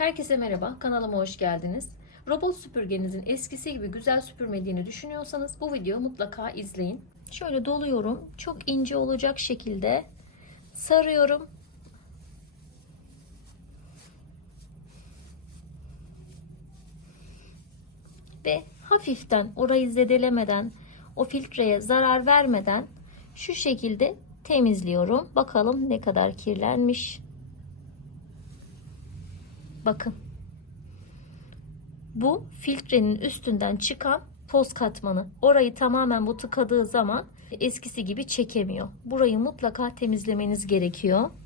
Herkese merhaba, kanalıma hoş geldiniz. Robot süpürgenizin eskisi gibi güzel süpürmediğini düşünüyorsanız bu videoyu mutlaka izleyin. Şöyle doluyorum, çok ince olacak şekilde sarıyorum. Ve hafiften orayı zedelemeden, o filtreye zarar vermeden şu şekilde temizliyorum. Bakalım ne kadar kirlenmiş. Bakın. Bu filtrenin üstünden çıkan toz katmanı. Orayı tamamen bu tıkadığı zaman eskisi gibi çekemiyor. Burayı mutlaka temizlemeniz gerekiyor.